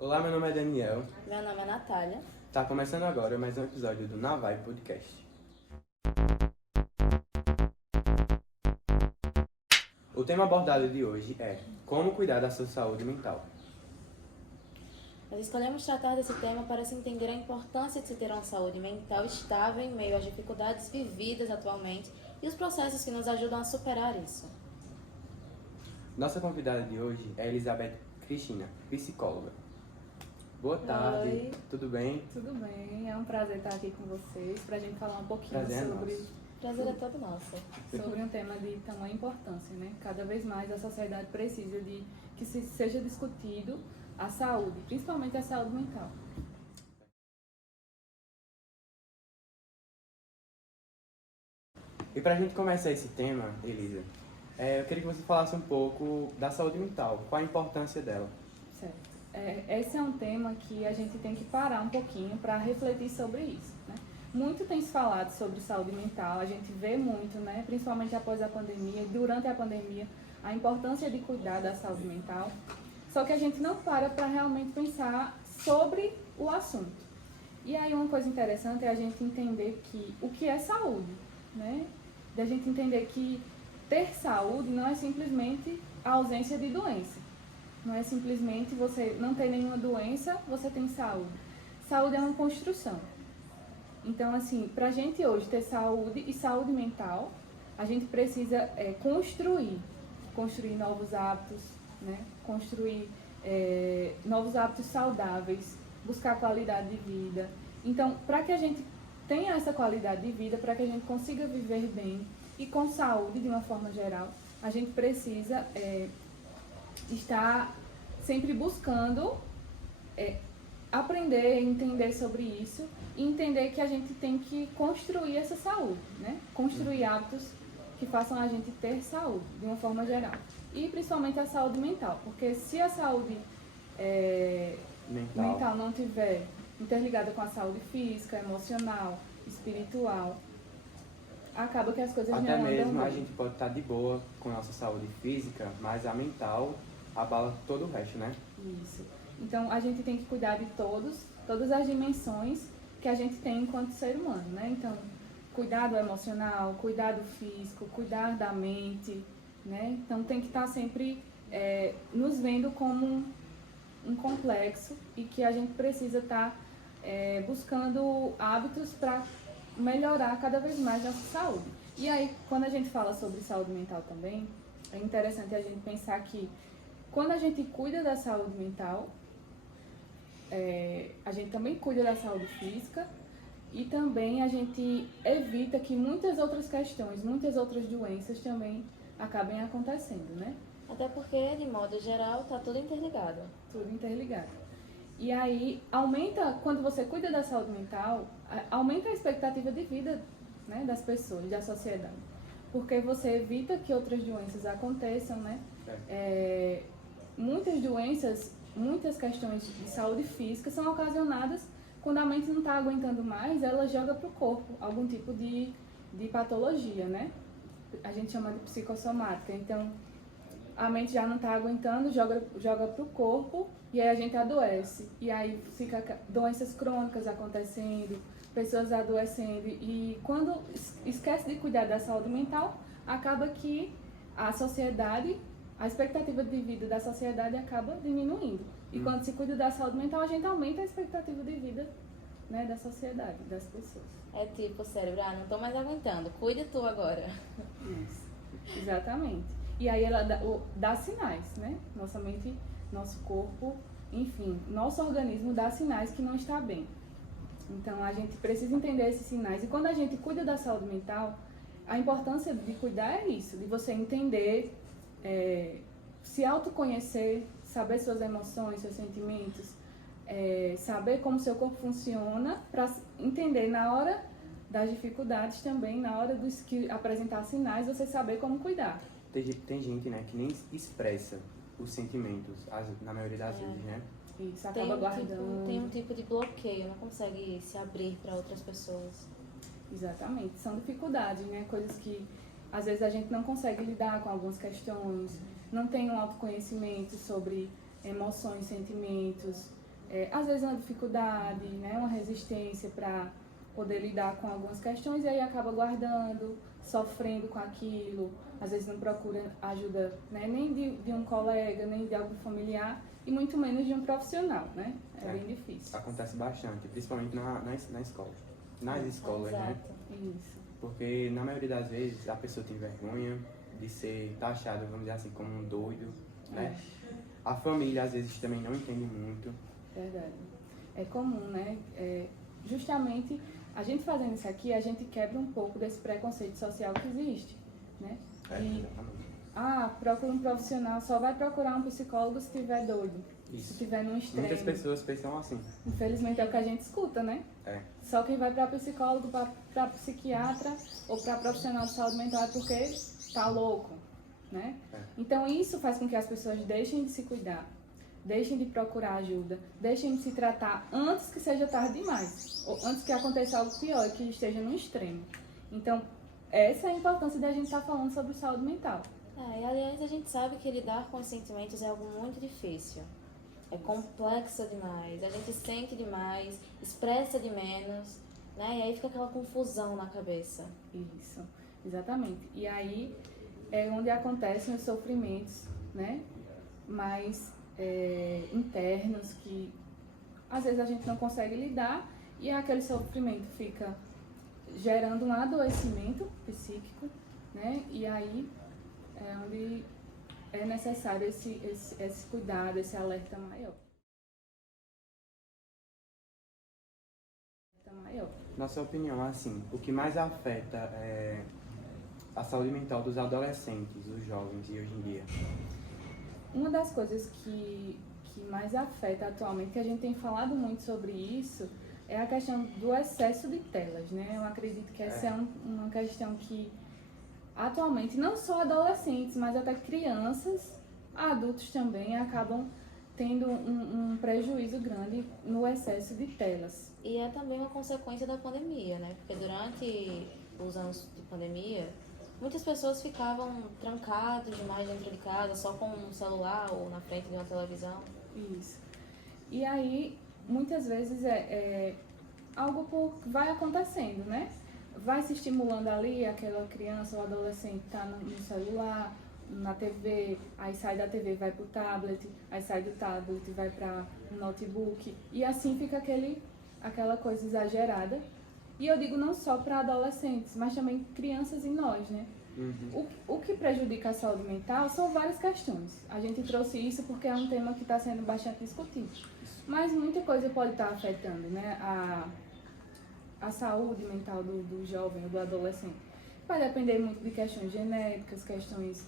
Olá, meu nome é Daniel. Meu nome é Natália. Tá começando agora mais um episódio do Navai Podcast. O tema abordado de hoje é como cuidar da sua saúde mental. Nós escolhemos tratar desse tema para se entender a importância de se ter uma saúde mental estável em meio às dificuldades vividas atualmente e os processos que nos ajudam a superar isso. Nossa convidada de hoje é Elizabeth Cristina, psicóloga. Boa tarde, Oi. Tudo bem? Tudo bem, é um prazer estar aqui com vocês para a gente falar um pouquinho Prazer é sobre, nosso. Prazer é todo nosso. sobre um tema de tamanha importância, né? Cada vez mais a sociedade precisa de que seja discutido a saúde, principalmente a saúde mental. E pra gente começar esse tema, Elisa, eu queria que você falasse um pouco da saúde mental, qual a importância dela. Certo. Esse é um tema que a gente tem que parar um pouquinho para refletir sobre isso, né? Muito tem se falado sobre saúde mental, a gente vê muito, né, principalmente após a pandemia, durante a pandemia, a importância de cuidar da saúde mental, só que a gente não para realmente pensar sobre o assunto. E aí uma coisa interessante é a gente entender que o que é saúde, né? Da gente entender que ter saúde não é simplesmente a ausência de doença. Não é simplesmente você não ter nenhuma doença, você tem saúde. Saúde é uma construção. Então, assim, para a gente hoje ter saúde e saúde mental, a gente precisa construir novos hábitos, né? Construir novos hábitos saudáveis, buscar qualidade de vida. Então, para que a gente tenha essa qualidade de vida, para que a gente consiga viver bem e com saúde de uma forma geral, a gente precisa estar sempre buscando aprender, entender sobre isso e entender que a gente tem que construir essa saúde, né? Construir hábitos que façam a gente ter saúde de uma forma geral. E principalmente a saúde mental, porque se a saúde mental não tiver interligada com a saúde física, emocional, espiritual, acaba que as coisas Até não andam mesmo a bem. gente pode estar de boa com a nossa saúde física, mas a mental abala todo o resto, né? Isso. Então, a gente tem que cuidar de todas as dimensões que a gente tem enquanto ser humano, né? Então, cuidar do emocional, cuidar do físico, cuidar da mente, né? Então, tem que estar sempre nos vendo como um complexo e que a gente precisa estar buscando hábitos para melhorar cada vez mais nossa saúde. E aí, quando a gente fala sobre saúde mental também, é interessante a gente pensar que quando a gente cuida da saúde mental, a gente também cuida da saúde física e também a gente evita que muitas outras questões, muitas outras doenças também acabem acontecendo, né? Até porque, de modo geral, está tudo interligado. Tudo interligado. E aí, quando você cuida da saúde mental, aumenta a expectativa de vida, né, das pessoas, da sociedade. Porque você evita que outras doenças aconteçam, né? Muitas doenças, muitas questões de saúde física são ocasionadas quando a mente não está aguentando mais, ela joga para o corpo algum tipo de patologia, né? A gente chama de psicossomática. Então, a mente já não está aguentando, joga para o corpo e aí a gente adoece. E aí fica doenças crônicas acontecendo, pessoas adoecendo. E quando esquece de cuidar da saúde mental, acaba que a sociedade, a expectativa de vida da sociedade acaba diminuindo. E quando se cuida da saúde mental, a gente aumenta a expectativa de vida, né, da sociedade, das pessoas. É tipo o cérebro, não tô mais aguentando, cuide tu agora. Isso, exatamente. E aí ela dá sinais, né? Nossa mente, nosso corpo, enfim, nosso organismo dá sinais que não está bem. Então a gente precisa entender esses sinais. E quando a gente cuida da saúde mental, a importância de cuidar é isso, de você entender, se autoconhecer, saber suas emoções, seus sentimentos, saber como seu corpo funciona, para entender na hora das dificuldades também, na hora que apresentar sinais, você saber como cuidar. Tem gente, né, que nem expressa os sentimentos, na maioria das vezes, né? Isso, acaba guardando. Tem um tipo de bloqueio, não consegue se abrir para outras pessoas. Exatamente, são dificuldades, né? Coisas que às vezes a gente não consegue lidar com algumas questões, não tem um autoconhecimento sobre emoções, sentimentos, às vezes uma dificuldade, né, uma resistência para poder lidar com algumas questões e aí acaba guardando, sofrendo com aquilo, às vezes não procura ajuda, né, nem de um colega, nem de algum familiar e muito menos de um profissional, né? É bem difícil. Acontece bastante, principalmente na escola. Nas escolas, né? Exato. Isso. Porque na maioria das vezes a pessoa tem vergonha de ser taxada, vamos dizer assim, como um doido, né? A família às vezes também não entende muito. Verdade. É comum, né? Justamente, a gente fazendo isso aqui, a gente quebra um pouco desse preconceito social que existe, né? Exatamente. Procura um profissional, só vai procurar um psicólogo se estiver doido, Isso. se estiver num extremo. Muitas pessoas pensam assim. Infelizmente é o que a gente escuta, né? Só quem vai para psicólogo, para psiquiatra ou para profissional de saúde mental é porque tá louco, né? Então isso faz com que as pessoas deixem de se cuidar, deixem de procurar ajuda, deixem de se tratar antes que seja tarde demais, ou antes que aconteça algo pior e que esteja no extremo. Então, essa é a importância da gente estar falando sobre saúde mental. E aliás, a gente sabe que lidar com os sentimentos é algo muito difícil. É complexo demais, a gente sente demais, expressa de menos, né? E aí fica aquela confusão na cabeça. Isso, exatamente. E aí é onde acontecem os sofrimentos, né? Mais internos que às vezes a gente não consegue lidar e aquele sofrimento fica gerando um adoecimento psíquico, né? E aí é onde é necessário esse cuidado, esse alerta maior. Nossa opinião, assim, o que mais afeta a saúde mental dos adolescentes, dos jovens e hoje em dia? Uma das coisas que mais afeta atualmente, que a gente tem falado muito sobre isso, é a questão do excesso de telas, né? Eu acredito que essa é uma questão que atualmente não só adolescentes, mas até crianças, adultos também acabam tendo um prejuízo grande no excesso de telas. E é também uma consequência da pandemia, né? Porque durante os anos de pandemia, muitas pessoas ficavam trancadas demais dentro de casa, só com um celular ou na frente de uma televisão. Isso. E aí, muitas vezes algo vai acontecendo, né? Vai se estimulando ali, aquela criança ou adolescente está no celular, na TV, aí sai da TV, vai para o tablet, aí sai do tablet, vai para o notebook, e assim fica aquela coisa exagerada. E eu digo não só para adolescentes, mas também crianças e nós, né? Uhum. O que prejudica a saúde mental são várias questões. A gente trouxe isso porque é um tema que está sendo bastante discutido. Mas muita coisa pode estar afetando, né? A saúde mental do jovem ou do adolescente. Vai depender muito de questões genéticas, questões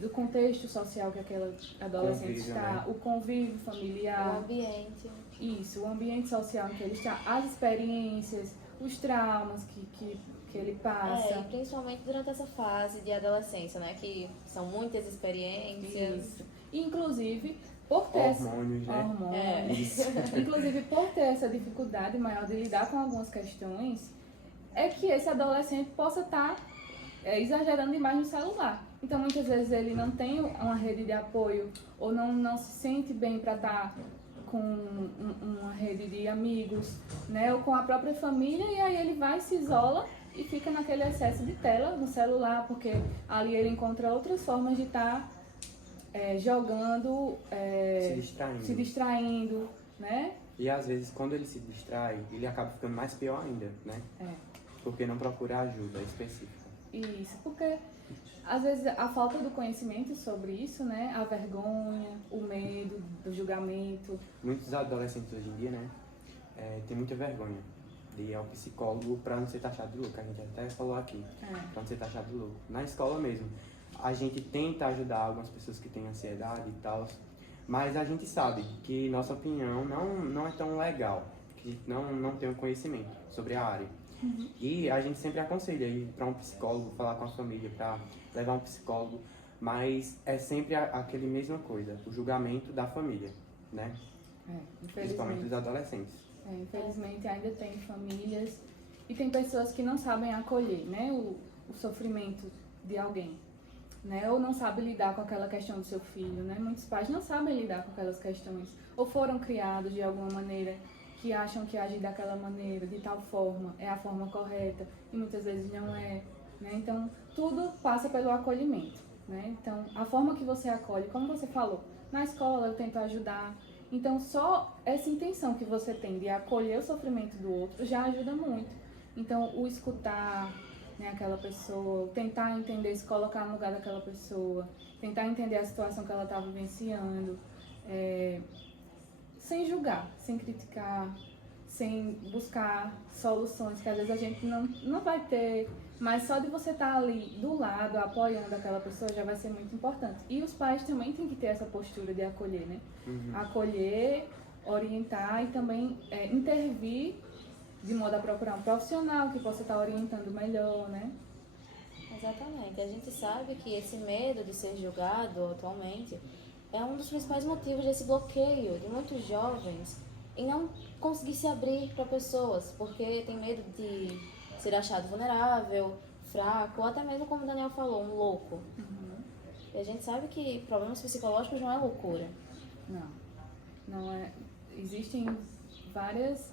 do contexto social que aquela adolescente Convívio, está, né? o convívio familiar. O ambiente. Isso, o ambiente social em que ele está, as experiências, os traumas que ele passa. E principalmente durante essa fase de adolescência, né? Que são muitas experiências. Isso. Inclusive, por ter Hormônios, né? hormônios. Inclusive, por ter essa dificuldade maior de lidar com algumas questões, é que esse adolescente possa estar exagerando demais no celular. Então, muitas vezes ele não tem uma rede de apoio ou não se sente bem para estar com uma rede de amigos, né? Ou com a própria família, e aí ele vai, se isola e fica naquele excesso de tela no celular, porque ali ele encontra outras formas de estar jogando, se distraindo, né? E às vezes quando ele se distrai, ele acaba ficando mais pior ainda, né? Porque não procura ajuda específica. Isso, porque às vezes a falta do conhecimento sobre isso, né? A vergonha, o medo do julgamento. Muitos adolescentes hoje em dia, né? Tem muita vergonha de ir ao psicólogo para não ser taxado de louco. A gente até falou aqui, para não ser taxado de louco. Na escola mesmo, a gente tenta ajudar algumas pessoas que têm ansiedade e tal, mas a gente sabe que nossa opinião não é tão legal, que não tem o conhecimento sobre a área. Uhum. E a gente sempre aconselha ir para um psicólogo, falar com a família, para levar um psicólogo, mas é sempre aquele mesma coisa, o julgamento da família, né? Principalmente dos adolescentes. Infelizmente ainda tem famílias e tem pessoas que não sabem acolher, né, o sofrimento de alguém. né? Ou não sabe lidar com aquela questão do seu filho, né? Muitos pais não sabem lidar com aquelas questões, ou foram criados de alguma maneira que acham que agir daquela maneira, de tal forma, é a forma correta, e muitas vezes não é, né? Então, tudo passa pelo acolhimento, né? Então, a forma que você acolhe, como você falou, na escola eu tento ajudar. Então, só essa intenção que você tem de acolher o sofrimento do outro já ajuda muito. Então, o escutar, né, aquela pessoa, tentar entender, se colocar no lugar daquela pessoa, tentar entender a situação que ela está vivenciando, sem julgar, sem criticar, sem buscar soluções que às vezes a gente não vai ter, mas só de você estar ali do lado, apoiando aquela pessoa, já vai ser muito importante. E os pais também têm que ter essa postura de acolher, né? Acolher, orientar e também intervir de modo a procurar um profissional que possa estar orientando melhor, né? Exatamente. A gente sabe que esse medo de ser julgado atualmente é um dos principais motivos desse bloqueio de muitos jovens em não conseguir se abrir para pessoas, porque tem medo de ser achado vulnerável, fraco, ou até mesmo, como o Daniel falou, um louco. E a gente sabe que problemas psicológicos não é loucura. Não é. Existem várias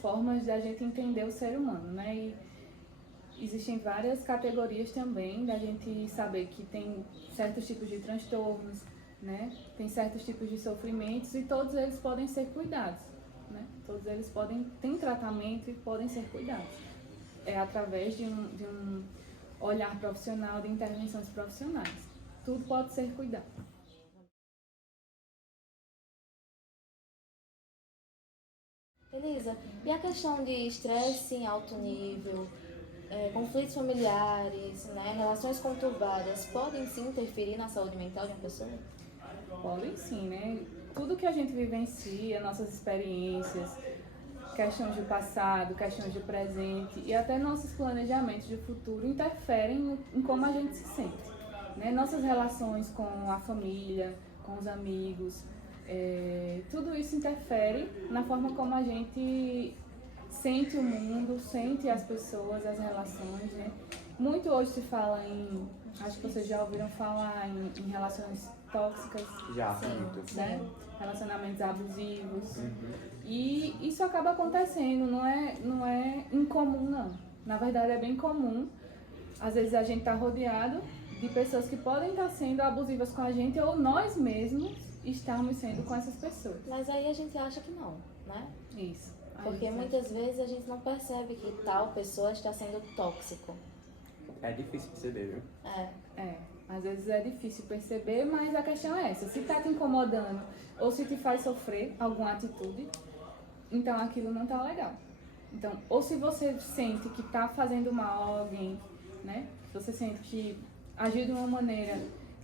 formas de a gente entender o ser humano, né? E existem várias categorias também da gente saber que tem certos tipos de transtornos, né? Tem certos tipos de sofrimentos e todos eles podem ser cuidados, né? Todos eles têm tratamento e podem ser cuidados. É através de um olhar profissional, de intervenções profissionais. Tudo pode ser cuidado. Elisa, e a questão de estresse em alto nível, conflitos familiares, né, relações conturbadas, podem sim interferir na saúde mental de uma pessoa? Podem sim, né? Tudo que a gente vivencia, nossas experiências, questões do passado, questões do presente e até nossos planejamentos de futuro interferem em como a gente se sente, né? Nossas relações com a família, com os amigos, tudo isso interfere na forma como a gente sente o mundo, sente as pessoas, as relações, né? Muito hoje se fala acho que vocês já ouviram falar em relações tóxicas. Já, sim, muito. Né? Relacionamentos abusivos. E isso acaba acontecendo, não é incomum, não. Na verdade é bem comum. Às vezes a gente está rodeado de pessoas que podem estar sendo abusivas com a gente ou nós mesmos estarmos sendo com essas pessoas. Mas aí a gente acha que não, né? Isso. Porque muitas vezes a gente não percebe que tal pessoa está sendo tóxico. É difícil perceber, viu? Às vezes é difícil perceber, mas a questão é essa. Se está te incomodando ou se te faz sofrer alguma atitude, então aquilo não está legal. Então, ou se você sente que está fazendo mal a alguém, né? Se você sente que agiu de uma maneira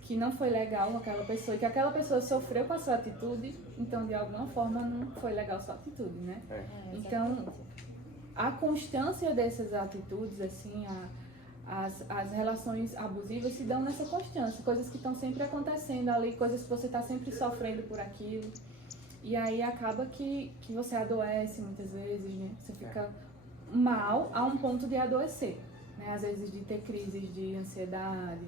que não foi legal com aquela pessoa, que aquela pessoa sofreu com a sua atitude, então de alguma forma não foi legal a sua atitude, né? Então, a constância dessas atitudes, assim, as relações abusivas se dão nessa constância, coisas que estão sempre acontecendo ali, coisas que você está sempre sofrendo por aquilo. E aí acaba que você adoece muitas vezes, né? Você fica mal a um ponto de adoecer, né? Às vezes de ter crises de ansiedade,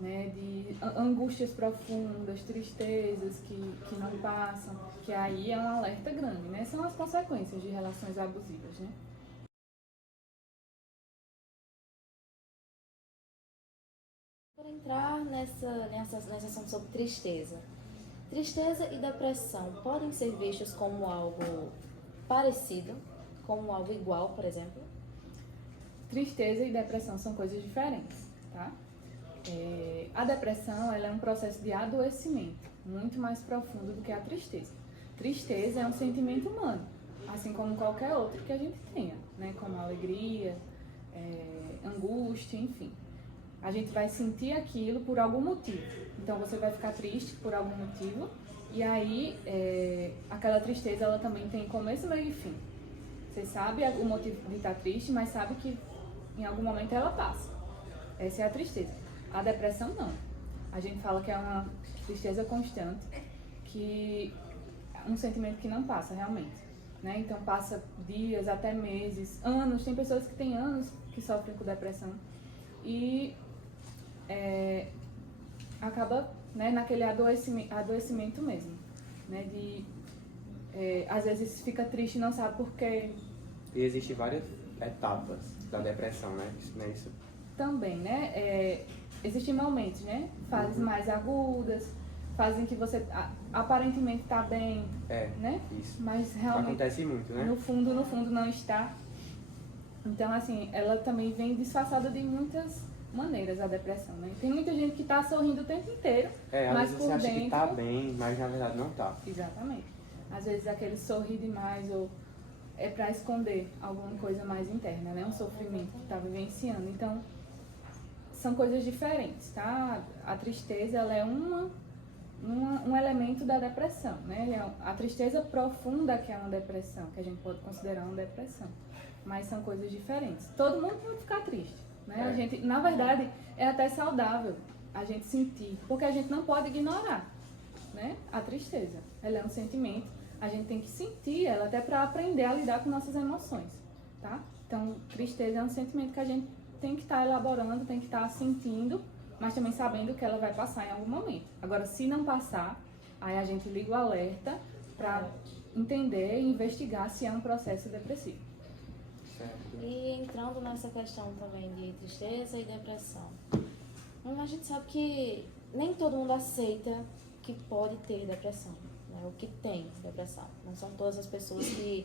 né? De angústias profundas, tristezas que não passam, que aí é um alerta grande, né? São as consequências de relações abusivas, né? Por entrar nessa assunto sobre tristeza. Tristeza e depressão podem ser vistos como algo parecido, como algo igual, por exemplo? Tristeza e depressão são coisas diferentes, tá? A depressão ela é um processo de adoecimento muito mais profundo do que a tristeza. Tristeza é um sentimento humano, assim como qualquer outro que a gente tenha, né? Como alegria, angústia, enfim. A gente vai sentir aquilo por algum motivo. Então você vai ficar triste por algum motivo e aí aquela tristeza ela também tem começo, meio e fim. Você sabe o motivo de estar triste, mas sabe que em algum momento ela passa. Essa é a tristeza. A depressão não. A gente fala que é uma tristeza constante, que é um sentimento que não passa realmente, né? Então passa dias, até meses, anos. Tem pessoas que têm anos que sofrem com depressão e acaba, né, naquele adoecimento mesmo, né, às vezes fica triste e não sabe por quê. E existem várias etapas da depressão, né? Isso, não é isso? Também, né, existem momentos, né, fases mais agudas, fases em que você aparentemente está bem, né, isso. mas realmente Acontece muito, né? no fundo não está. Então, assim, ela também vem disfarçada de muitas maneiras, a depressão, né? Tem muita gente que está sorrindo o tempo inteiro, Às mas vezes por você acha dentro... que tá bem, mas na verdade não tá. Exatamente. Às vezes aquele sorrir demais ou é para esconder alguma coisa mais interna, né? Um sofrimento que está vivenciando. Então, são coisas diferentes, tá? A tristeza, ela é um elemento da depressão, né? A tristeza profunda que é uma depressão, que a gente pode considerar uma depressão. Mas são coisas diferentes. Todo mundo pode ficar triste, né? A gente, na verdade, é até saudável a gente sentir, porque a gente não pode ignorar, né? A tristeza, ela é um sentimento, a gente tem que sentir ela até para aprender a lidar com nossas emoções, tá? Então, tristeza é um sentimento que a gente tem que estar elaborando, tem que estar sentindo, mas também sabendo que ela vai passar em algum momento. Agora, se não passar, aí a gente liga o alerta para entender e investigar se é um processo depressivo. E entrando nessa questão também de tristeza e depressão, a gente sabe que nem todo mundo aceita que pode ter depressão, né? O que tem depressão. Não são todas as pessoas que,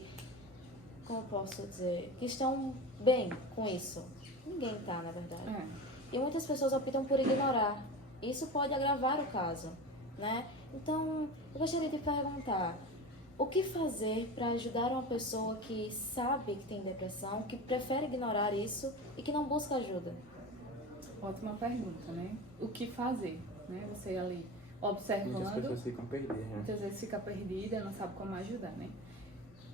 como eu posso dizer, que estão bem com isso. Ninguém está, na verdade. E muitas pessoas optam por ignorar. Isso pode agravar o caso, né? Então, eu gostaria de perguntar, o que fazer para ajudar uma pessoa que sabe que tem depressão, que prefere ignorar isso e que não busca ajuda? Ótima pergunta, né? O que fazer, né? Você ali observando... Muitas pessoas ficam perdidas, né? Muitas vezes fica perdida, não sabe como ajudar, né?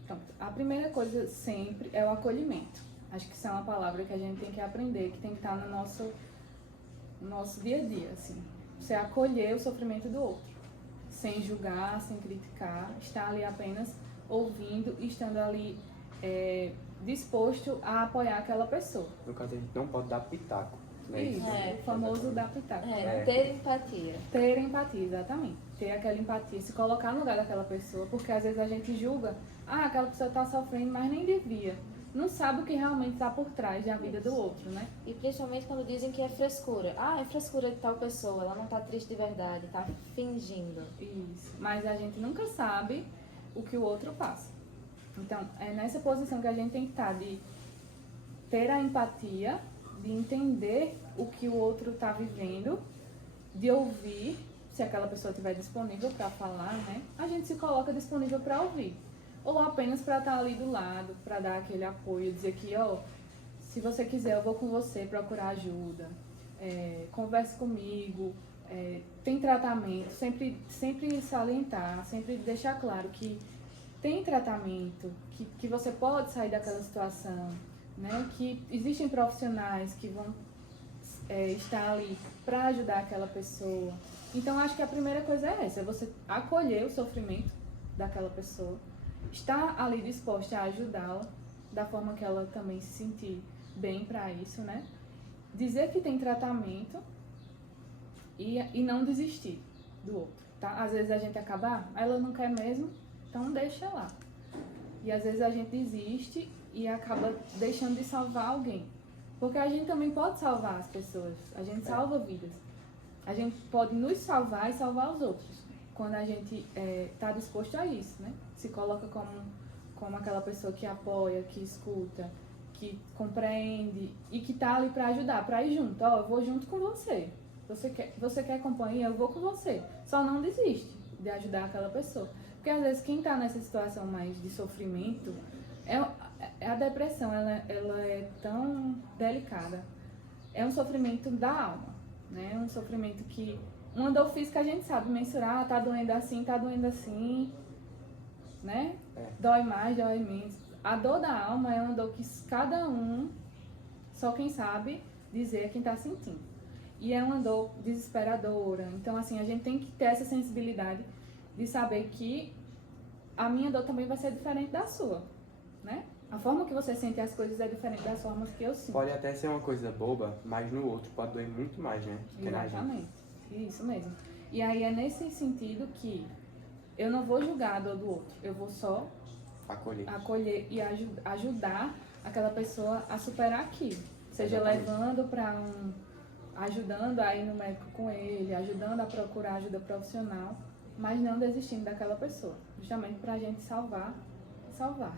Pronto. A primeira coisa sempre é o acolhimento. Acho que isso é uma palavra que a gente tem que aprender, que tem que estar no nosso dia a dia, assim. Você acolher o sofrimento do outro, sem julgar, sem criticar, estar ali apenas ouvindo e estando ali disposto a apoiar aquela pessoa. No caso, a gente não pode dar pitaco. Né? Isso, o famoso dar pitaco. Ter empatia. Ter empatia, exatamente. Ter aquela empatia, se colocar no lugar daquela pessoa, porque às vezes a gente julga, aquela pessoa está sofrendo, mas nem devia. Não sabe o que realmente está por trás da vida do outro, né? E principalmente quando dizem que é frescura. É frescura de tal pessoa, ela não está triste de verdade, está fingindo. Isso, mas a gente nunca sabe o que o outro passa. Então, é nessa posição que a gente tem que estar, de ter a empatia, de entender o que o outro está vivendo, de ouvir, se aquela pessoa estiver disponível para falar, né? A gente se coloca disponível para ouvir. Ou apenas para estar ali do lado, para dar aquele apoio, dizer que, se você quiser, eu vou com você procurar ajuda, converse comigo, tem tratamento, sempre salientar, sempre deixar claro que tem tratamento, que você pode sair daquela situação, né? Que existem profissionais que vão estar ali para ajudar aquela pessoa. Então, acho que a primeira coisa é essa, é você acolher o sofrimento daquela pessoa, estar ali disposta a ajudá-la da forma que ela também se sentir bem para isso, né? Dizer que tem tratamento e não desistir do outro, tá? Às vezes a gente acaba, ela não quer mesmo, então deixa lá. E às vezes a gente desiste e acaba deixando de salvar alguém. Porque a gente também pode salvar as pessoas, a gente salva vidas. A gente pode nos salvar e salvar os outros, quando a gente está disposto a isso, né? Se coloca como aquela pessoa que apoia, que escuta, que compreende e que está ali para ajudar, para ir junto. Eu vou junto com você. Você quer companhia? Eu vou com você. Só não desiste de ajudar aquela pessoa. Porque às vezes quem está nessa situação mais de sofrimento, a depressão, ela é tão delicada. É um sofrimento da alma, né? Um sofrimento que... Uma dor física a gente sabe mensurar, tá doendo assim, né? Dói mais, dói menos. A dor da alma é uma dor que cada um, só quem sabe dizer é quem tá sentindo. E é uma dor desesperadora. Então, assim, a gente tem que ter essa sensibilidade de saber que a minha dor também vai ser diferente da sua, né? A forma que você sente as coisas é diferente das formas que eu sinto. Pode até ser uma coisa boba, mas no outro pode doer muito mais, né? Que na gente. Exatamente. Isso mesmo. E aí é nesse sentido que eu não vou julgar a dor do outro. Eu vou só acolher e ajudar aquela pessoa a superar aquilo. Seja Exatamente. levando para ajudando a ir no médico com ele, ajudando a procurar ajuda profissional, mas não desistindo daquela pessoa. Justamente para a gente salvar,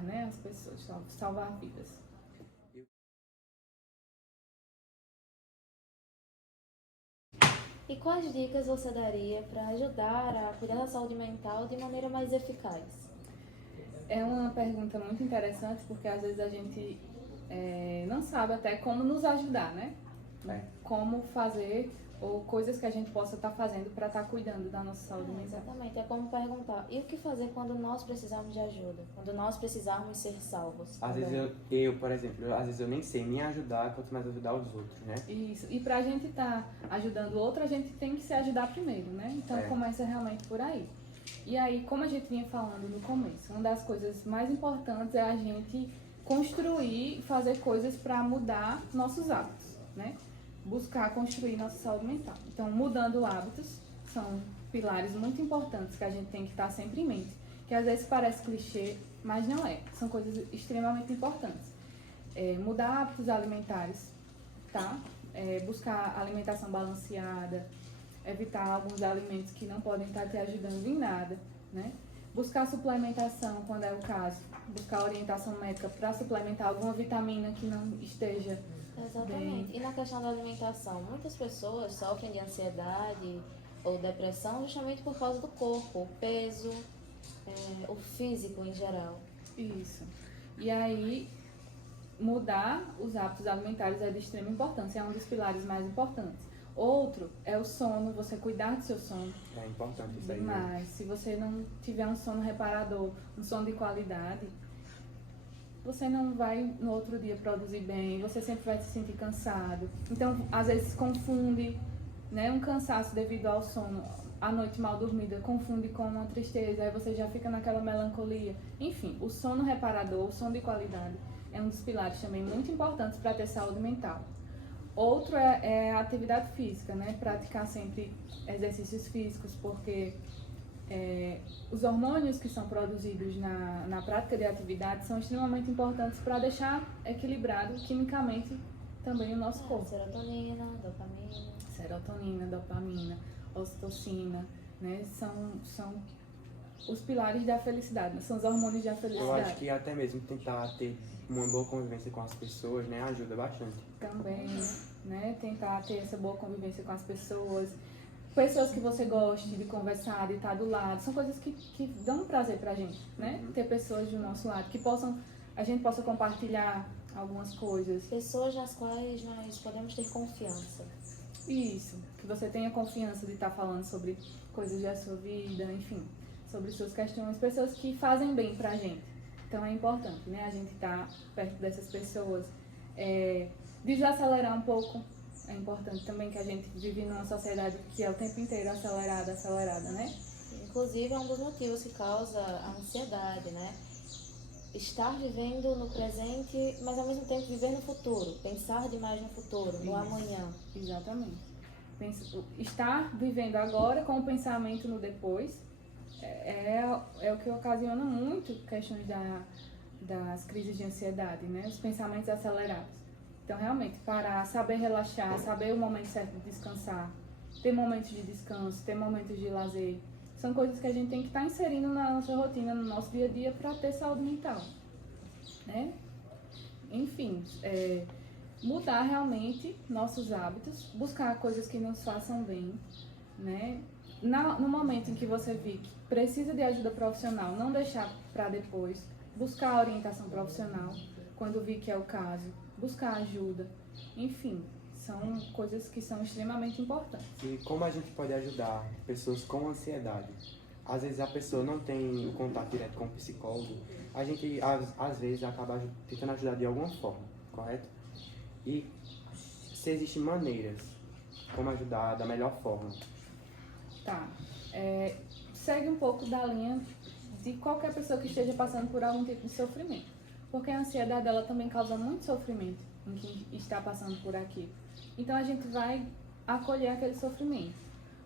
né, as pessoas, salvar vidas. E quais dicas você daria para ajudar a cuidar da saúde mental de maneira mais eficaz? É uma pergunta muito interessante, porque às vezes a gente não sabe até como nos ajudar, né? Como fazer ou coisas que a gente possa estar fazendo para estar cuidando da nossa saúde mental. Exatamente, é como perguntar, e o que fazer quando nós precisarmos de ajuda? Quando nós precisarmos ser salvos? Às vezes eu, por exemplo, às vezes eu nem sei me ajudar, quanto mais ajudar os outros, né? Isso, e pra gente estar ajudando o outro, a gente tem que se ajudar primeiro, né? Então começa realmente por aí. E aí, como a gente vinha falando no começo, uma das coisas mais importantes é a gente construir e fazer coisas para mudar nossos hábitos, né? Buscar construir nossa saúde mental. Então, mudando hábitos são pilares muito importantes que a gente tem que estar sempre em mente, que às vezes parece clichê, mas não é. São coisas extremamente importantes. Mudar hábitos alimentares, tá? Buscar alimentação balanceada, evitar alguns alimentos que não podem estar te ajudando em nada, né? Buscar suplementação quando é o caso, buscar orientação médica para suplementar alguma vitamina que não esteja Exatamente. bem. E na questão da alimentação, muitas pessoas sofrem de ansiedade ou depressão justamente por causa do corpo, o peso, o físico em geral. Isso. E aí, mudar os hábitos alimentares é de extrema importância, é um dos pilares mais importantes. Outro é o sono, você cuidar do seu sono. É importante isso aí. Demais. Se você não tiver um sono reparador, um sono de qualidade, você não vai no outro dia produzir bem, você sempre vai se sentir cansado. Então, às vezes confunde, né, um cansaço devido ao sono, a noite mal dormida, confunde com uma tristeza, aí você já fica naquela melancolia. Enfim, o sono reparador, o sono de qualidade, é um dos pilares também muito importantes para ter saúde mental. Outro é a atividade física, né? Praticar sempre exercícios físicos, porque os hormônios que são produzidos na prática de atividade são extremamente importantes para deixar equilibrado quimicamente também o nosso corpo. Serotonina, Dopamina, ocitocina, né? São os pilares da felicidade, né? São os hormônios da felicidade. Eu acho que até mesmo tentar ter uma boa convivência com as pessoas, né, ajuda bastante. Também, né, tentar ter essa boa convivência com as pessoas que você goste de conversar, de estar do lado, são coisas que dão prazer pra gente, né, ter pessoas do nosso lado, que a gente possa compartilhar algumas coisas. Pessoas nas quais nós podemos ter confiança. Isso, que você tenha confiança de estar falando sobre coisas da sua vida, enfim, sobre suas questões, pessoas que fazem bem pra gente. Então é importante, né, a gente estar perto dessas pessoas, desacelerar um pouco. É importante também que a gente vive numa sociedade que é o tempo inteiro acelerada, né? Inclusive é um dos motivos que causa a ansiedade, né? Estar vivendo no presente, mas ao mesmo tempo viver no futuro. Pensar demais no futuro, no amanhã. Exatamente. Estar vivendo agora com o pensamento no depois é o que ocasiona muito questões das crises de ansiedade, né? Os pensamentos acelerados. Então, realmente, parar, saber relaxar, saber o momento certo de descansar, ter momentos de descanso, ter momentos de lazer, são coisas que a gente tem que estar inserindo na nossa rotina, no nosso dia a dia, para ter saúde mental, né? Enfim, mudar realmente nossos hábitos, buscar coisas que nos façam bem, né? No momento em que você vir que precisa de ajuda profissional, não deixar para depois, buscar a orientação profissional, quando vir que é o caso, buscar ajuda, enfim, são coisas que são extremamente importantes. E como a gente pode ajudar pessoas com ansiedade? Às vezes a pessoa não tem o contato direto com o psicólogo, a gente às vezes acaba tentando ajudar de alguma forma, correto? E se existem maneiras como ajudar da melhor forma? Tá, segue um pouco da linha de qualquer pessoa que esteja passando por algum tipo de sofrimento. Porque a ansiedade, ela também causa muito sofrimento em quem está passando por aquilo. Então a gente vai acolher aquele sofrimento,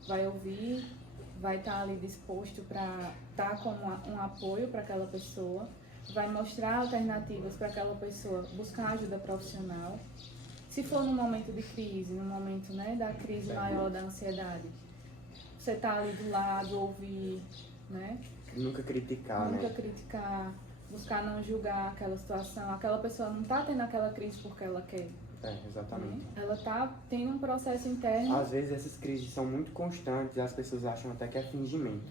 vai ouvir, vai estar ali disposto para estar como um apoio para aquela pessoa, vai mostrar alternativas para aquela pessoa buscar ajuda profissional. Se for num momento de crise, no momento, né, da crise maior da ansiedade, você está ali do lado, ouvir, né? Nunca criticar, Nunca né? criticar, buscar não julgar aquela situação. Aquela pessoa não está tendo aquela crise porque ela quer. Exatamente. Né? Ela está tendo um processo interno. Às vezes essas crises são muito constantes e as pessoas acham até que é fingimento,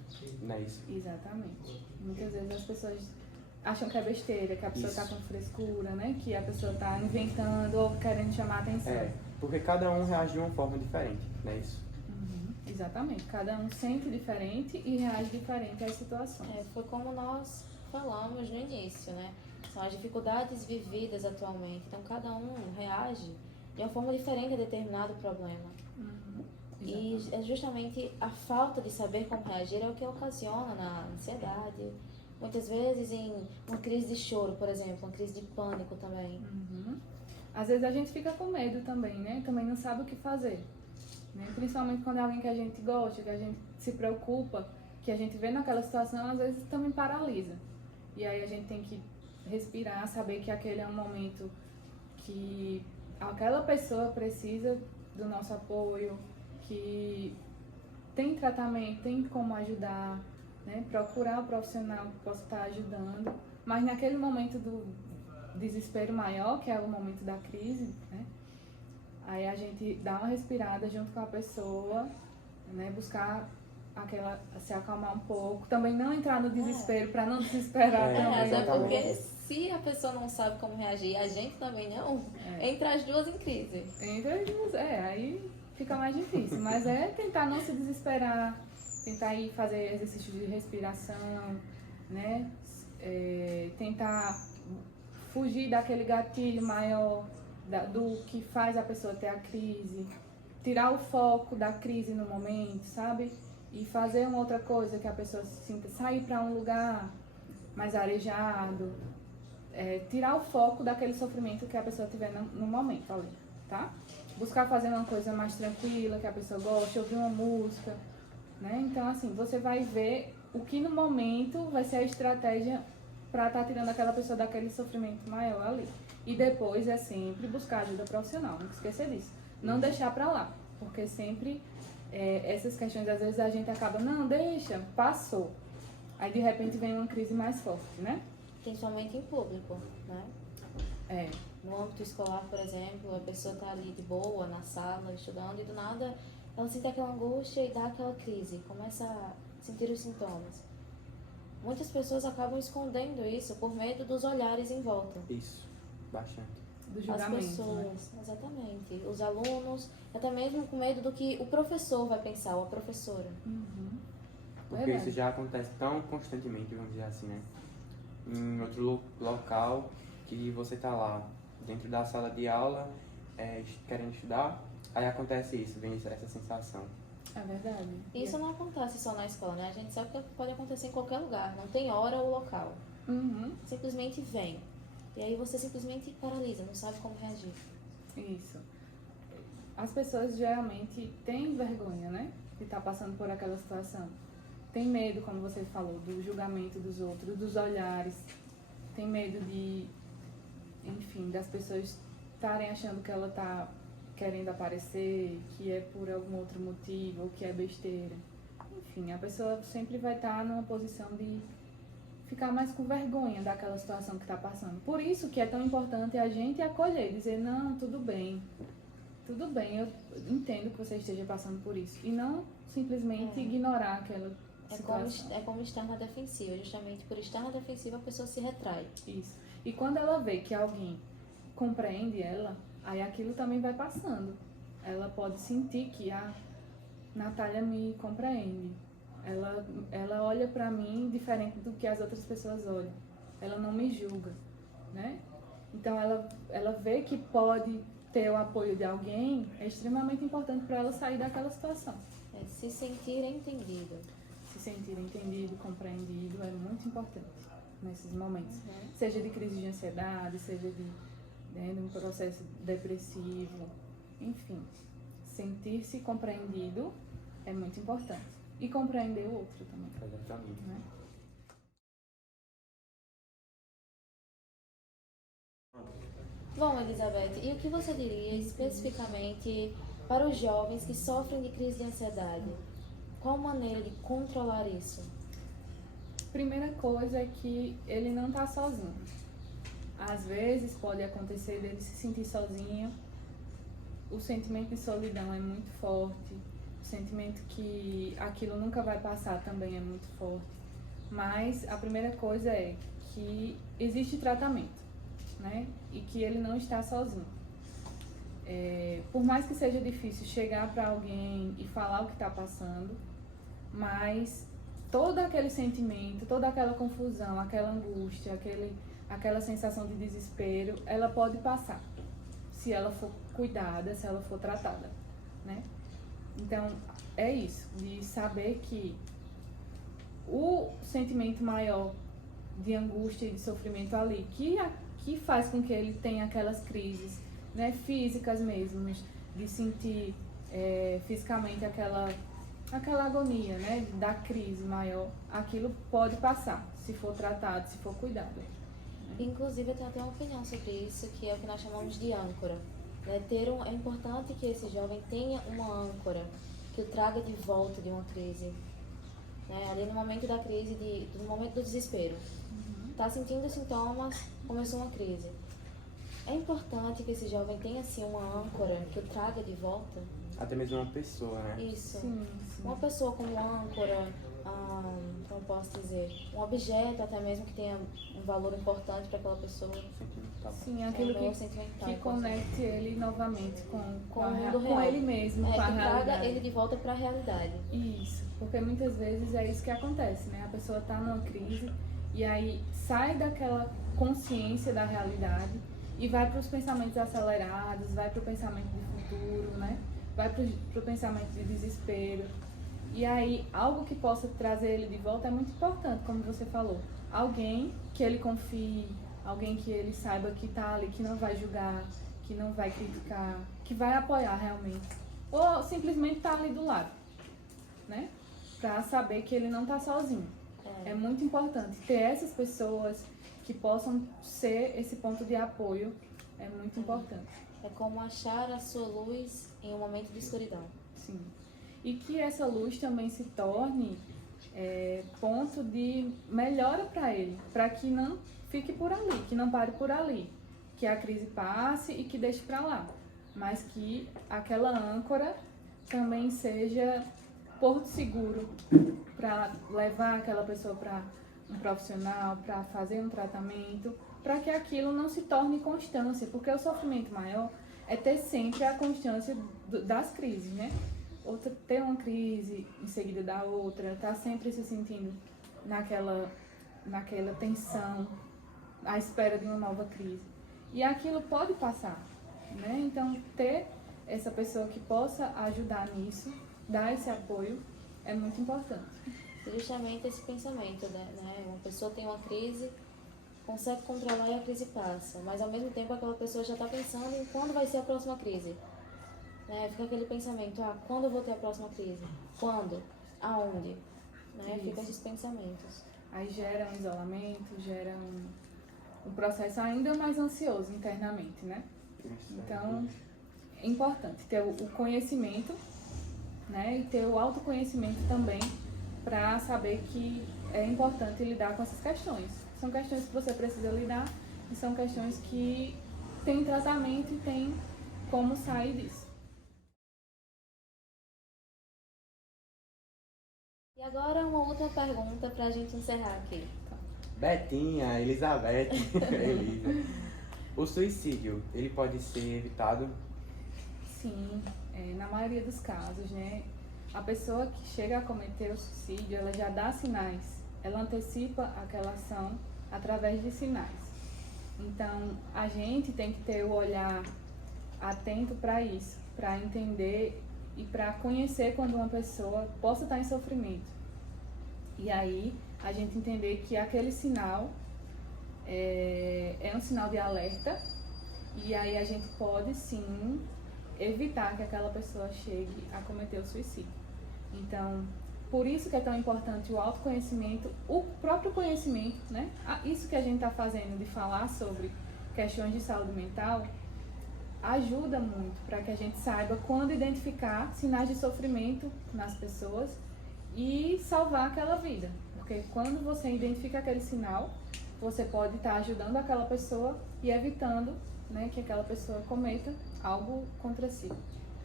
não é isso? Exatamente. Muitas vezes as pessoas acham que é besteira, que a pessoa está com frescura, né? Que a pessoa está inventando ou querendo chamar a atenção. Porque cada um reage de uma forma diferente, não é isso? Exatamente. Cada um sente diferente e reage diferente às situações. Foi como nós falamos no início, né? São as dificuldades vividas atualmente. Então, cada um reage de uma forma diferente a determinado problema. E é justamente a falta de saber como reagir é o que ocasiona na ansiedade. Muitas vezes em uma crise de choro, por exemplo, uma crise de pânico também. Às vezes a gente fica com medo também, né? Também não sabe o que fazer. Né? Principalmente quando é alguém que a gente gosta, que a gente se preocupa, que a gente vê naquela situação, às vezes também paralisa. E aí a gente tem que respirar, saber que aquele é um momento que aquela pessoa precisa do nosso apoio, que tem tratamento, tem como ajudar, né? Procurar o profissional que possa estar ajudando, mas naquele momento do desespero maior, que é o momento da crise, né? Aí a gente dá uma respirada junto com a pessoa, né? Buscar se acalmar um pouco, também não entrar no desespero para não desesperar também. Até porque se a pessoa não sabe como reagir, a gente também não, entra as duas em crise. Entra as duas, aí fica mais difícil, mas é tentar não se desesperar, tentar ir fazer exercícios de respiração, né? Tentar fugir daquele gatilho maior do que faz a pessoa ter a crise, tirar o foco da crise no momento, sabe? E fazer uma outra coisa que a pessoa se sinta, sair para um lugar mais arejado, tirar o foco daquele sofrimento que a pessoa tiver no momento ali, tá? Buscar fazer uma coisa mais tranquila, que a pessoa goste, ouvir uma música, né? Então, assim, você vai ver o que no momento vai ser a estratégia para estar tirando aquela pessoa daquele sofrimento maior ali. E depois é sempre buscar ajuda profissional, não esquecer disso. Não deixar para lá, porque sempre essas questões, às vezes a gente acaba, não, deixa, passou. Aí de repente vem uma crise mais forte, né? Principalmente em público, né? No âmbito escolar, por exemplo, a pessoa está ali de boa, na sala, estudando, e do nada ela sente aquela angústia e dá aquela crise, começa a sentir os sintomas. Muitas pessoas acabam escondendo isso por medo dos olhares em volta. Isso, bastante. Do julgamento, as pessoas, né? Exatamente. Os alunos, até mesmo com medo do que o professor vai pensar, ou a professora. Porque isso já acontece tão constantemente, vamos dizer assim, né? Em outro local que você tá lá, dentro da sala de aula, querendo estudar, aí acontece isso, vem essa sensação. É verdade. Isso não acontece só na escola, né? A gente sabe que pode acontecer em qualquer lugar, não tem hora ou local. Simplesmente vem. E aí você simplesmente paralisa, não sabe como reagir. Isso. As pessoas geralmente têm vergonha, né? De estar passando por aquela situação. Tem medo, como você falou, do julgamento dos outros, dos olhares. Tem medo enfim, das pessoas estarem achando que ela está querendo aparecer, que é por algum outro motivo, ou que é besteira. Enfim, a pessoa sempre vai estar numa posição de ficar mais com vergonha daquela situação que está passando. Por isso que é tão importante a gente acolher, dizer, não, tudo bem, eu entendo que você esteja passando por isso. E não simplesmente ignorar aquela situação. É como estar na defensiva, justamente por estar na defensiva a pessoa se retrai. Isso. E quando ela vê que alguém compreende ela, aí aquilo também vai passando. Ela pode sentir que a Natália me compreende. Ela olha pra mim diferente do que as outras pessoas olham. Ela não me julga, né? Então ela vê que pode ter o apoio de alguém, é extremamente importante para ela sair daquela situação. Se sentir entendido. Se sentir entendido, compreendido, é muito importante. nesses momentos. Seja de crise de ansiedade, seja de um processo depressivo, enfim. Sentir-se compreendido é muito importante. E compreender o outro também. Exatamente. Né? Bom, Elizabeth, e o que você diria especificamente para os jovens que sofrem de crise de ansiedade? Qual maneira de controlar isso? Primeira coisa é que ele não está sozinho. Às vezes pode acontecer dele se sentir sozinho. O sentimento de solidão é muito forte. O sentimento que aquilo nunca vai passar também é muito forte. Mas a primeira coisa é que existe tratamento, né? E que ele não está sozinho. Por mais que seja difícil chegar para alguém e falar o que está passando, mas todo aquele sentimento, toda aquela confusão, aquela angústia, aquela sensação de desespero, ela pode passar, se ela for cuidada, se ela for tratada, né? Então, é isso, de saber que o sentimento maior de angústia e de sofrimento ali, que faz com que ele tenha aquelas crises, né, físicas mesmo, de sentir fisicamente aquela agonia, né, da crise maior, aquilo pode passar, se for tratado, se for cuidado. Inclusive, eu tenho até uma opinião sobre isso, que é o que nós chamamos de âncora. É importante que esse jovem tenha uma âncora que o traga de volta de uma crise. Ali no momento da crise, no momento do desespero. Está sentindo sintomas, começou uma crise. É importante que esse jovem tenha assim uma âncora que o traga de volta. Até mesmo uma pessoa, né? Isso. Sim. Uma pessoa como âncora, como posso dizer, um objeto até mesmo que tenha um valor importante para aquela pessoa. Sentimental. Sim, aquilo que conecte ele novamente com o mundo real. Com ele mesmo, com a que realidade. traga ele de volta para a realidade. Isso, porque muitas vezes é isso que acontece, né? A pessoa está numa crise e aí sai daquela consciência da realidade e vai para os pensamentos acelerados, vai para o pensamento de futuro, né? Vai para o pensamento de desespero. E aí, algo que possa trazer ele de volta é muito importante, como você falou. Alguém que ele confie, alguém que ele saiba que está ali, que não vai julgar, que não vai criticar, que vai apoiar realmente. Ou simplesmente está ali do lado, né? Para saber que ele não está sozinho. É muito importante ter essas pessoas que possam ser esse ponto de apoio, é muito importante. É como achar a sua luz em um momento de escuridão. Sim. E que essa luz também se torne ponto de melhora para ele, para que não fique por ali, que não pare por ali, que a crise passe e que deixe para lá, mas que aquela âncora também seja porto seguro para levar aquela pessoa para um profissional, para fazer um tratamento, para que aquilo não se torne constância, porque o sofrimento maior é ter sempre a constância das crises, né? Ter uma crise em seguida da outra, tá sempre se sentindo naquela tensão, à espera de uma nova crise. E aquilo pode passar, né? Então, ter essa pessoa que possa ajudar nisso, dar esse apoio, é muito importante. Justamente esse pensamento, né? Uma pessoa tem uma crise, consegue controlar e a crise passa, mas ao mesmo tempo aquela pessoa já está pensando em quando vai ser a próxima crise. Fica aquele pensamento, quando eu vou ter a próxima crise? Quando? Aonde? Fica esses pensamentos. Aí gera um isolamento, gera um processo ainda mais ansioso internamente, né? Então, é importante ter o conhecimento, né? E ter o autoconhecimento também para saber que é importante lidar com essas questões. São questões que você precisa lidar e são questões que tem tratamento e tem como sair disso. E agora uma última pergunta para a gente encerrar aqui. Betinha, Elizabeth, Elisa. O suicídio, ele pode ser evitado? Sim, na maioria dos casos, né? A pessoa que chega a cometer o suicídio, ela já dá sinais. Ela antecipa aquela ação através de sinais. Então, a gente tem que ter o olhar atento para isso, para entender e para conhecer quando uma pessoa possa estar em sofrimento. E aí, a gente entender que aquele sinal é um sinal de alerta, e aí a gente pode sim evitar que aquela pessoa chegue a cometer o suicídio. Então, por isso que é tão importante o autoconhecimento, o próprio conhecimento, né? Isso que a gente está fazendo de falar sobre questões de saúde mental ajuda muito para que a gente saiba quando identificar sinais de sofrimento nas pessoas e salvar aquela vida. Porque quando você identifica aquele sinal, você pode estar ajudando aquela pessoa e evitando, né, que aquela pessoa cometa algo contra si,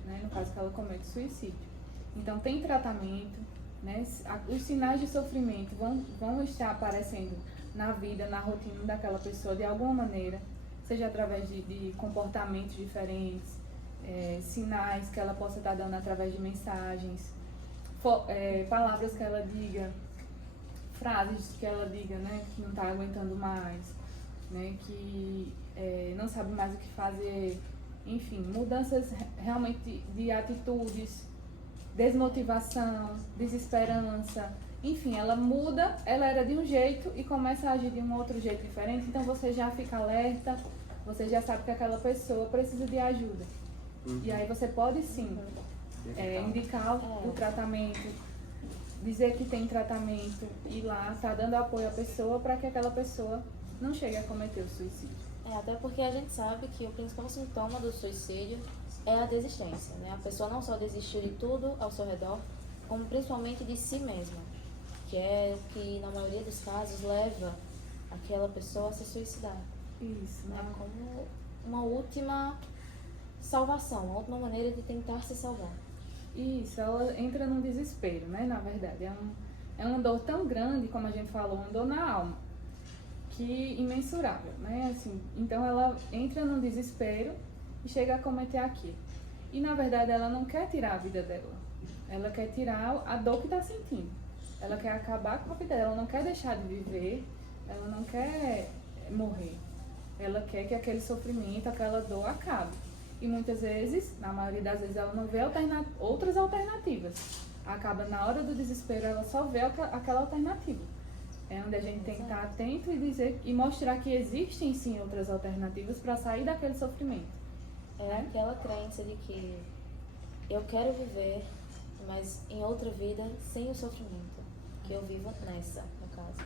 né? No caso que ela cometa suicídio. Então tem tratamento, né? Os sinais de sofrimento vão estar aparecendo na vida, na rotina daquela pessoa de alguma maneira, seja através de comportamentos diferentes, sinais que ela possa estar dando através de mensagens, palavras que ela diga, frases que ela diga, né, que não está aguentando mais, né, que não sabe mais o que fazer, enfim, mudanças realmente de atitudes, desmotivação, desesperança, enfim, ela muda, ela era de um jeito e começa a agir de um outro jeito diferente, então você já fica alerta, você já sabe que aquela pessoa precisa de ajuda. E aí você pode sim indicar o tratamento, dizer que tem tratamento, ir lá, tá dando apoio à pessoa para que aquela pessoa não chegue a cometer o suicídio. Até porque a gente sabe que o principal sintoma do suicídio é a desistência, né? A pessoa não só desistiu de tudo ao seu redor, como principalmente de si mesma, que é o que na maioria dos casos leva aquela pessoa a se suicidar. Isso, né? Como uma última salvação, uma última maneira de tentar se salvar. Isso, ela entra num desespero, né? Na verdade, é uma dor tão grande, como a gente falou, uma dor na alma, que imensurável, né? Assim, então ela entra num desespero e chega a cometer aquilo. E na verdade ela não quer tirar a vida dela, ela quer tirar a dor que está sentindo. Ela quer acabar com a vida dela, ela não quer deixar de viver, ela não quer morrer. Ela quer que aquele sofrimento, aquela dor acabe. E muitas vezes, na maioria das vezes, ela não vê outras alternativas. Acaba na hora do desespero, ela só vê aquela alternativa. É onde a gente tem que estar atento e dizer e mostrar que existem sim outras alternativas para sair daquele sofrimento. É aquela crença de que eu quero viver, mas em outra vida sem o sofrimento, que eu vivo nessa, no caso.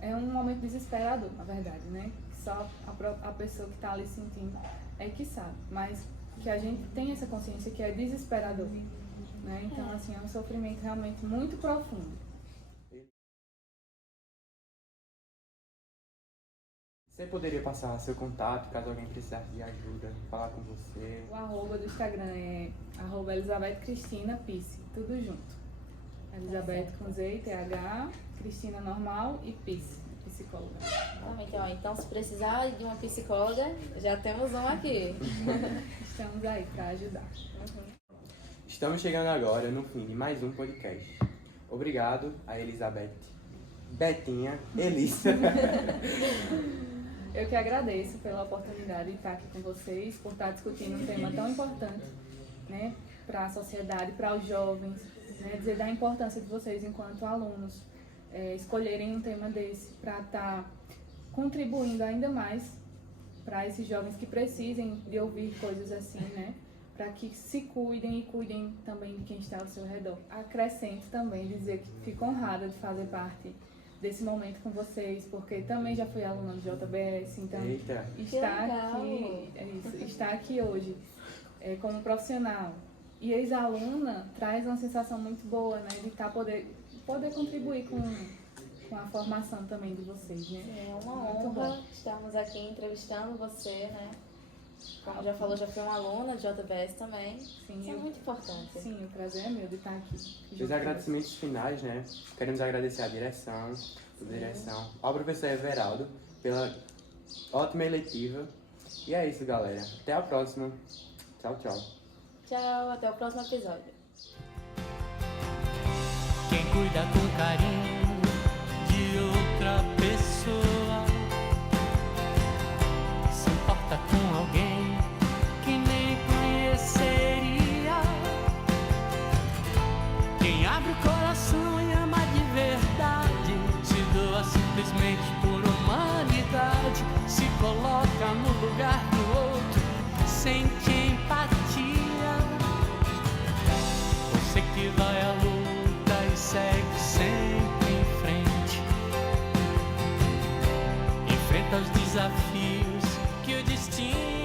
É um momento desesperador, na verdade, né? Só a pessoa que está ali sentindo é que sabe, mas que a gente tem essa consciência que é desesperador, né? Então, assim, é um sofrimento realmente muito profundo. Você poderia passar seu contato, caso alguém precisasse de ajuda, falar com você? O arroba do Instagram é @Elizabeth Cristina Pisse, tudo junto. Elizabeth com Z e TH, Cristina normal e Pisse, psicóloga. Exatamente, ó. Então, se precisar de uma psicóloga, já temos uma aqui. Estamos aí para ajudar. Estamos chegando agora no fim de mais um podcast. Obrigado a Elizabeth, Betinha, Elissa. Eu que agradeço pela oportunidade de estar aqui com vocês, por estar discutindo um tema tão importante, né, para a sociedade, para os jovens, né, dizer da importância de vocês enquanto alunos escolherem um tema desse para estar contribuindo ainda mais para esses jovens que precisem de ouvir coisas assim, né, para que se cuidem e cuidem também de quem está ao seu redor. Acrescento também dizer que fico honrada de fazer parte desse momento com vocês, porque também já fui aluna do JBS, então estar aqui hoje como profissional e ex-aluna traz uma sensação muito boa, né, de poder contribuir com a formação também de vocês, né? É uma honra estarmos aqui entrevistando você, né? Como já falou, já foi uma aluna de JBS também. Sim, isso é muito importante. Sim, o prazer é meu de estar aqui. Os agradecimentos finais, né? Queremos agradecer à direção, ao professor Everaldo pela ótima eletiva. E é isso, galera. Até a próxima. Tchau, tchau. Tchau, até o próximo episódio. Quem cuida com carinho de outra pessoa se importa com alguém que nem conheceria. Quem abre o coração e ama de verdade se doa simplesmente por humanidade. enfrenta os desafios que o destino